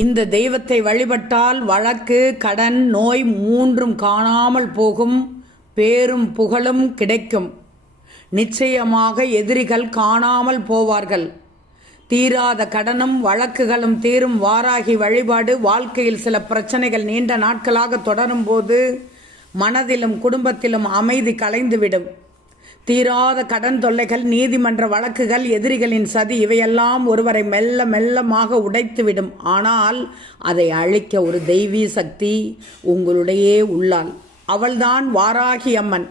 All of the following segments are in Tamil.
இந்த தெய்வத்தை வழிபட்டால் வழக்கு, கடன், நோய் மூன்றும் காணாமல் போகும், பேரும் புகழும் கிடைக்கும். நிச்சயமாக எதிரிகள் காணாமல் போவார்கள். தீராத கடனும் வழக்குகளும் தீரும். வாராகி வழிபாடு. வாழ்க்கையில் சில பிரச்சனைகள் நீண்ட நாட்களாக தொடரும் போது மனதிலும் குடும்பத்திலும் அமைதி கலைந்துவிடும். தீராத கடன் தொல்லைகள், நீதிமன்ற வழக்குகள், எதிரிகளின் சதி இவையெல்லாம் ஒருவரை மெல்ல மெல்லமாக உடைத்துவிடும். ஆனால் அதை அழிக்க ஒரு தெய்வீ சக்தி உங்களுடையே உள்ளாள். அவள்தான் வாராகி அம்மன்.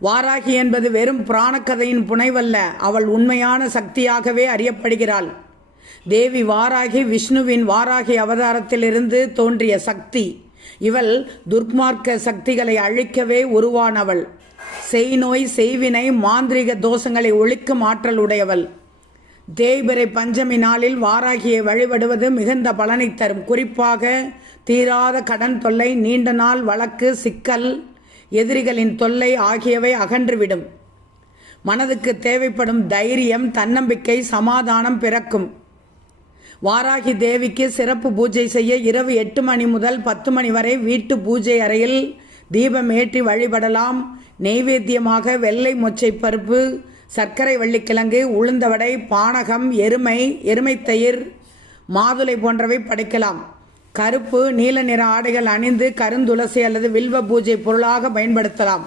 வாராகி என்பது வெறும் புராணக்கதையின் புனைவல்ல, அவள் உண்மையான சக்தியாகவே அறியப்படுகிறாள். தேவி வாராகி விஷ்ணுவின் வாராகி அவதாரத்திலிருந்து தோன்றிய சக்தி. இவள் துர்மார்க்க சக்திகளை அழிக்கவே உருவானவள். செய்நோய், செய்வினை, மாந்திரிக தோஷங்களை ஒழிக்கும் ஆற்றல் உடையவள். தேய்பிறை பஞ்சமி நாளில் வாராகியை வழிபடுவது மிகுந்த பலனை தரும். குறிப்பாக தீராத கடன் தொல்லை, நீண்ட நாள் வழக்கு சிக்கல், எதிரிகளின் தொல்லை ஆகியவை அகன்றுவிடும். மனதுக்கு தேவைப்படும் தைரியம், தன்னம்பிக்கை, சமாதானம் பிறக்கும். வாராகி தேவிக்கு சிறப்பு பூஜை செய்ய இரவு 8 மணி முதல் 10 மணி வரை வீட்டு பூஜை அறையில் தீபம் ஏற்றி வழிபடலாம். நெய்வேத்தியமாக வெள்ளை மொச்சை பருப்பு, சர்க்கரை வள்ளிக்கிழங்கு, உளுந்தவடை, பானகம், எருமை தயிர், மாதுளை போன்றவை படைக்கலாம். கருப்பு, நீல நிற ஆடைகள் அணிந்து கருந்துளசி அல்லது வில்வ பூஜை பொருளாக பயன்படுத்தலாம்.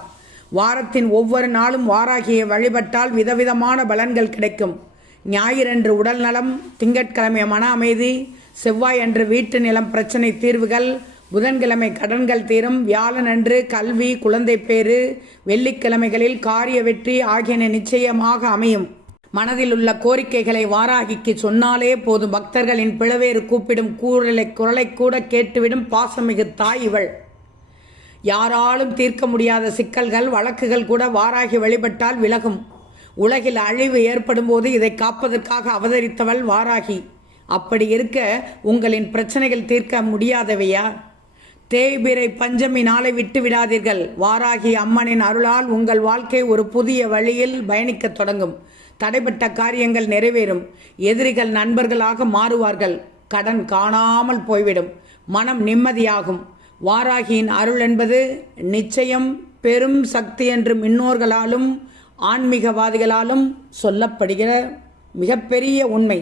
வாரத்தின் ஒவ்வொரு நாளும் வாராகியை வழிபட்டால் விதவிதமான பலன்கள் கிடைக்கும். ஞாயிறன்று உடல் நலம், திங்கட்கிழமை மன அமைதி, செவ்வாய் அன்று வீட்டு நிலம் பிரச்சனை தீர்வுகள், புதன்கிழமை கடன்கள் தீரும், வியாழன் அன்று கல்வி, குழந்தை பேறு, வெள்ளிக்கிழமைகளில் காரிய வெற்றி ஆகியன நிச்சயமாக அமையும். மனதில் உள்ள கோரிக்கைகளை வாராகிக்கு சொன்னாலே போதும். பக்தர்களின் பிளவேறு கூப்பிடும் குரலை கூட கேட்டுவிடும் பாசமிகு தாய் இவள். யாராலும் தீர்க்க முடியாத சிக்கல்கள், வழக்குகள் கூட வாராகி வழிபட்டால் விலகும். உலகில் அழிவு ஏற்படும் போது இதை காப்பதற்காக அவதரித்தவள் வாராகி. அப்படி இருக்க உங்களின் பிரச்சனைகள் தீர்க்க முடியாதவையா? தேய்பிறை பஞ்சமி நாளை விட்டு விடாதீர்கள். வாராகி அம்மனின் அருளால் உங்கள் வாழ்க்கை ஒரு புதிய வழியில் பயணிக்க தொடங்கும். தடைப்பட்ட காரியங்கள் நிறைவேறும். எதிரிகள் நண்பர்களாக மாறுவார்கள். கடன் காணாமல் போய்விடும். மனம் நிம்மதியாகும். வாராகியின் அருள் என்பது நிச்சயம் பெரும் சக்தி என்று முன்னோர்களாலும் ஆன்மீகவாதிகளாலும் சொல்லப்படுகிற மிகப்பெரிய உண்மை.